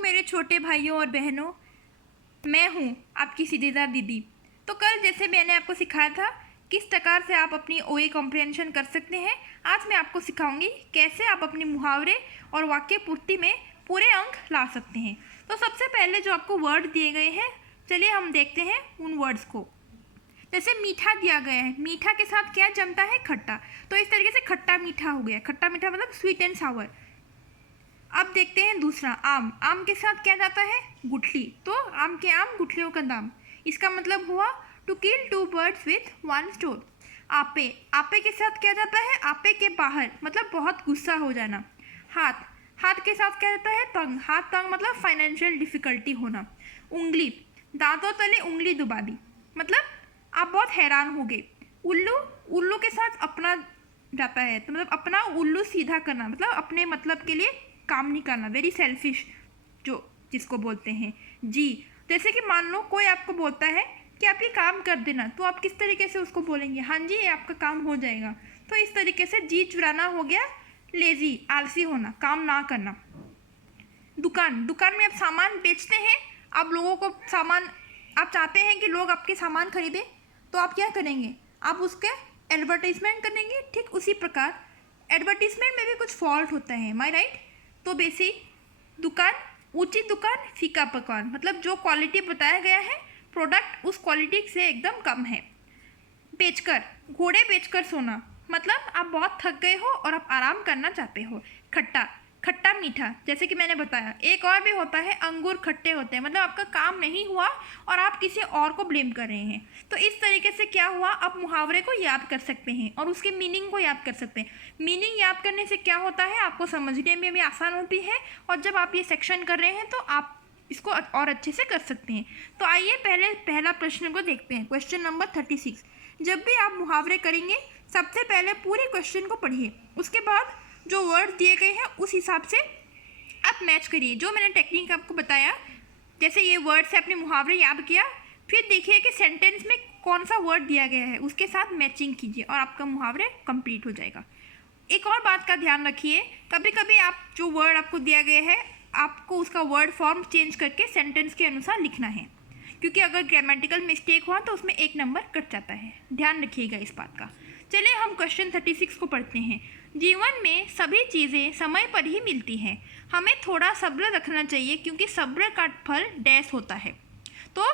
मेरे छोटे भाइयों और बहनों, मैं हूँ आपकी सीधेदार दीदी। तो कल जैसे मैंने आपको सिखाया था किस प्रकार से आप अपनी ओए कॉम्प्रिहेंशन कर सकते हैं, आज मैं आपको सिखाऊंगी कैसे आप अपने मुहावरे और वाक्य पूर्ति में पूरे अंक ला सकते हैं। तो सबसे पहले जो आपको वर्ड दिए गए हैं, चलिए हम देखते हैं उन वर्ड्स को। जैसे मीठा दिया गया है, मीठा के साथ क्या जमता है? खट्टा। तो इस तरीके से खट्टा मीठा हो गया। खट्टा मीठा मतलब स्वीट एंड सावर। अब देखते हैं दूसरा, आम। आम के साथ क्या जाता है? गुठली। तो आम के आम, गुठलियों का दाम। इसका मतलब हुआ to kill two birds with one stone. आपे। आपे के साथ क्या जाता है? आपे के बाहर मतलब बहुत गुस्सा हो जाना। हाथ। हाथ के साथ क्या जाता है? तंग। हाथ तंग मतलब फाइनेंशियल डिफिकल्टी होना। उंगली। दांतों तले उंगली दबा दी मतलब आप बहुत हैरान हो गए। उल्लू। उल्लू के साथ अपना जाता है, तो मतलब अपना उल्लू सीधा करना मतलब अपने मतलब के लिए काम नहीं करना, वेरी सेल्फिश जो जिसको बोलते हैं। जी। जैसे कि मान लो कोई आपको बोलता है कि आप ये काम कर देना, तो आप किस तरीके से उसको बोलेंगे? हाँ जी, ये आपका काम हो जाएगा। तो इस तरीके से जी चुराना हो गया लेजी, आलसी होना, काम ना करना। दुकान। दुकान में आप सामान बेचते हैं, आप लोगों को सामान, आप चाहते हैं कि लोग आपके सामान खरीदें, तो आप क्या करेंगे? आप उसके एडवर्टाइजमेंट करेंगे। ठीक उसी प्रकार एडवर्टीजमेंट में भी कुछ फॉल्ट होता है, माय राइट? तो बेसिक दुकान, ऊंची दुकान, फीका पकवान मतलब जो क्वालिटी बताया गया है प्रोडक्ट उस क्वालिटी से एकदम कम है। बेचकर, घोड़े बेचकर सोना मतलब आप बहुत थक गए हो और आप आराम करना चाहते हो। खट्टा। खट्टा मीठा, जैसे कि मैंने बताया। एक और भी होता है, अंगूर खट्टे होते हैं मतलब आपका काम नहीं हुआ और आप किसी और को ब्लेम कर रहे हैं। तो इस तरीके से क्या हुआ, आप मुहावरे को याद कर सकते हैं और उसके मीनिंग को याद कर सकते हैं। मीनिंग याद करने से क्या होता है, आपको समझने में भी आसान होती है और जब आप ये सेक्शन कर रहे हैं तो आप इसको और अच्छे से कर सकते हैं। तो आइए पहले पहला प्रश्न को देखते हैं। Question number 36। जब भी आप मुहावरे करेंगे सबसे पहले पूरे क्वेश्चन को पढ़िए, उसके बाद जो वर्ड दिए गए हैं उस हिसाब से आप मैच करिए। जो मैंने टेक्निक आपको बताया, जैसे ये वर्ड से आपने मुहावरे याद किया, फिर देखिए कि सेंटेंस में कौन सा वर्ड दिया गया है उसके साथ मैचिंग कीजिए और आपका मुहावरे कंप्लीट हो जाएगा। एक और बात का ध्यान रखिए, कभी कभी आप जो वर्ड आपको दिया गया है आपको उसका वर्ड फॉर्म चेंज करके सेंटेंस के अनुसार लिखना है, क्योंकि अगर ग्रामेटिकल मिस्टेक हुआ तो उसमें एक नंबर कट जाता है। ध्यान रखिएगा इस बात का। चलिए हम क्वेश्चन 36 को पढ़ते हैं। जीवन में सभी चीज़ें समय पर ही मिलती हैं, हमें थोड़ा सब्र रखना चाहिए क्योंकि सब्र का फल डैश होता है। तो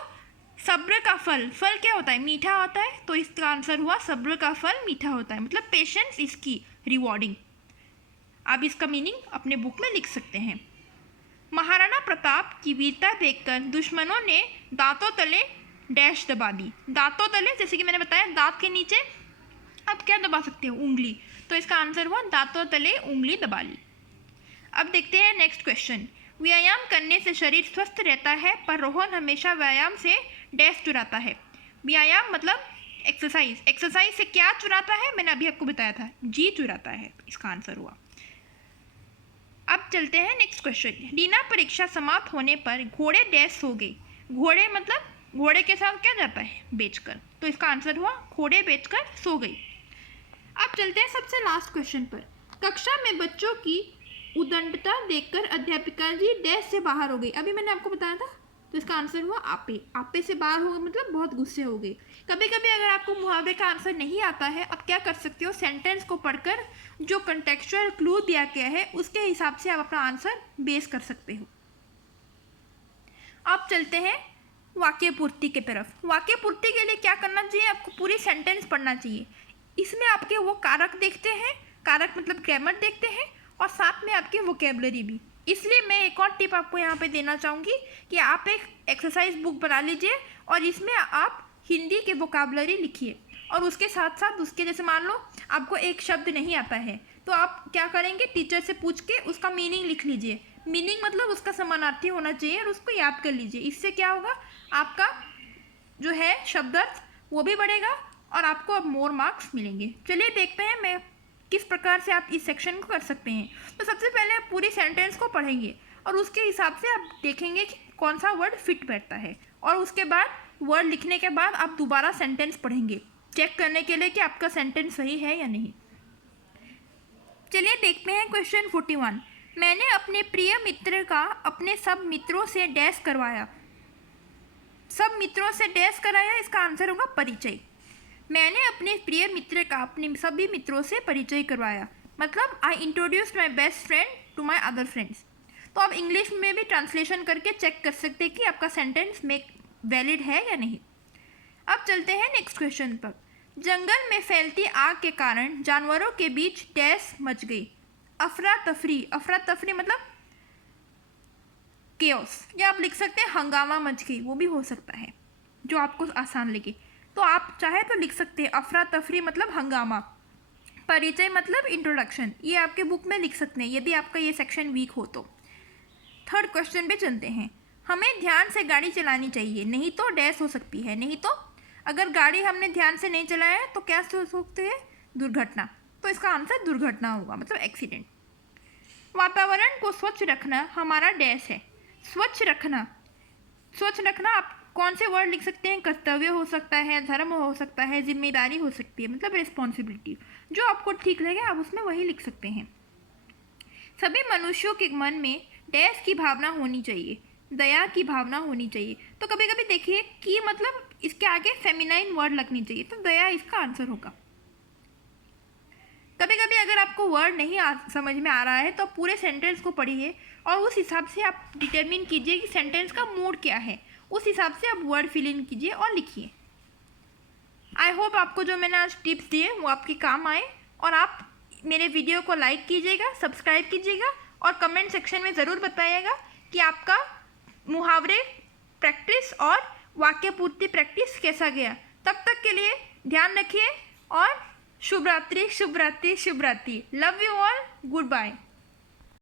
सब्र का फल, फल क्या होता है? मीठा होता है। तो इसका आंसर हुआ सब्र का फल मीठा होता है मतलब पेशेंस इसकी रिवॉर्डिंग। आप इसका मीनिंग अपने बुक में लिख सकते हैं। महाराणा प्रताप की वीरता देखकर दुश्मनों ने दांतों तले डैश दबा दी। दांतों तले, जैसे कि मैंने बताया, दांत के नीचे आप क्या दबा सकते हो? उंगली। तो इसका आंसर हुआ दांतों तले उंगली दबा ली। अब देखते हैं नेक्स्ट क्वेश्चन। व्यायाम करने से शरीर स्वस्थ रहता है पर रोहन हमेशा व्यायाम से डैश चुराता है। व्यायाम मतलब एक्सरसाइज। एक्सरसाइज से क्या चुराता है? मैंने अभी आपको बताया था, जी चुराता है। इसका आंसर हुआ। अब चलते हैं नेक्स्ट क्वेश्चन। रीना परीक्षा समाप्त होने पर घोड़े डैश सो गए। घोड़े मतलब घोड़े के साथ क्या जाता है? बेचकर। तो इसका आंसर हुआ घोड़े बेचकर सो गई। अब चलते हैं सबसे लास्ट क्वेश्चन पर। कक्षा में बच्चों की उदंडता देखकर अध्यापिका जी डैश से बाहर हो गई। अभी मैंने आपको बताया था, तो इसका आंसर हुआ आपे। आपे से बाहर हो गए मतलब बहुत गुस्से हो गए। कभी कभी अगर आपको मुहावरे का आंसर नहीं आता है, आप क्या कर सकते हो? सेंटेंस को पढ़कर जो कंटेक्चुअल क्लू दिया गया है उसके हिसाब से आप अपना आंसर बेस कर सकते हो। अब चलते हैं वाक्य पूर्ति की तरफ। वाक्य पूर्ति के लिए क्या करना चाहिए? आपको पूरी सेंटेंस पढ़ना चाहिए। इसमें आपके वो कारक देखते हैं, कारक मतलब ग्रामर देखते हैं, और साथ में आपकी वोकेबलरी भी। इसलिए मैं एक और टिप आपको यहाँ पे देना चाहूँगी कि आप एक एक्सरसाइज बुक बना लीजिए और इसमें आप हिंदी के वोकेबलरी लिखिए और उसके साथ साथ उसके, जैसे मान लो आपको एक शब्द नहीं आता है तो आप क्या करेंगे? टीचर से पूछ के उसका मीनिंग लिख लीजिए। मीनिंग मतलब उसका समानार्थी होना चाहिए और उसको याद कर लीजिए। इससे क्या होगा, आपका जो है शब्दार्थ वो भी बढ़ेगा और आपको अब मोर मार्क्स मिलेंगे। चलिए देखते हैं मैं किस प्रकार से आप इस सेक्शन को कर सकते हैं। तो सबसे पहले आप पूरी सेंटेंस को पढ़ेंगे और उसके हिसाब से आप देखेंगे कि कौन सा वर्ड फिट बैठता है, और उसके बाद वर्ड लिखने के बाद आप दोबारा सेंटेंस पढ़ेंगे चेक करने के लिए कि आपका सेंटेंस सही है या नहीं। चलिए देखते हैं क्वेश्चन 41। मैंने अपने प्रिय मित्र का अपने सब मित्रों से डैश करवाया। सब मित्रों से डैश कराया, इसका आंसर होगा परिचय। मैंने अपने प्रिय मित्र का अपने सभी मित्रों से परिचय करवाया, मतलब I introduced my best friend to my other friends. तो आप इंग्लिश में भी ट्रांसलेशन करके चेक कर सकते हैं कि आपका सेंटेंस मेक वैलिड है या नहीं। अब चलते हैं नेक्स्ट क्वेश्चन पर। जंगल में फैलती आग के कारण जानवरों के बीच डैश मच गई। अफरा तफरी, अफरा तफरी मतलब केओस, या आप लिख सकते हैं हंगामा मच गई, वो भी हो सकता है जो आपको आसान लगे। तो आप चाहे तो लिख सकते हैं अफरा तफरी मतलब हंगामा। परिचय मतलब इंट्रोडक्शन, ये आपके बुक में लिख सकते हैं यदि आपका ये सेक्शन वीक हो तो। थर्ड क्वेश्चन पे चलते हैं। हमें ध्यान से गाड़ी चलानी चाहिए, नहीं तो डैश हो सकती है। नहीं तो अगर गाड़ी हमने ध्यान से नहीं चलाया है तो क्या हो सकते हैं, दुर्घटना। तो इसका आंसर दुर्घटना होगा, मतलब एक्सीडेंट। वातावरण को स्वच्छ रखना हमारा डैश है। स्वच्छ रखना, स्वच्छ रखना आप कौन से वर्ड लिख सकते हैं, कर्तव्य हो सकता है, धर्म हो सकता है, जिम्मेदारी हो सकती है, मतलब रिस्पॉन्सिबिलिटी। जो आपको ठीक लगे आप उसमें वही लिख सकते हैं। सभी मनुष्यों के मन में डैश की भावना होनी चाहिए, दया की भावना होनी चाहिए। तो कभी कभी देखिए कि मतलब इसके आगे फेमिनाइन वर्ड लगनी चाहिए, तो दया इसका आंसर होगा। कभी कभी अगर आपको वर्ड नहीं समझ में आ रहा है तो पूरे सेंटेंस को पढ़िए और उस हिसाब से आप डिटरमिन कीजिए कि सेंटेंस का मूड क्या है, उस हिसाब से आप वर्ड फिल इन कीजिए और लिखिए। आई होप आपको जो मैंने आज टिप्स दिए वो आपके काम आए, और आप मेरे वीडियो को लाइक कीजिएगा, सब्सक्राइब कीजिएगा और कमेंट सेक्शन में ज़रूर बताइएगा कि आपका मुहावरे प्रैक्टिस और वाक्य पूर्ति प्रैक्टिस कैसा गया। तब तक के लिए ध्यान रखिए और शुभ रात्रि, शुभ रात्रि, शुभ रात्रि। Love you all, good bye.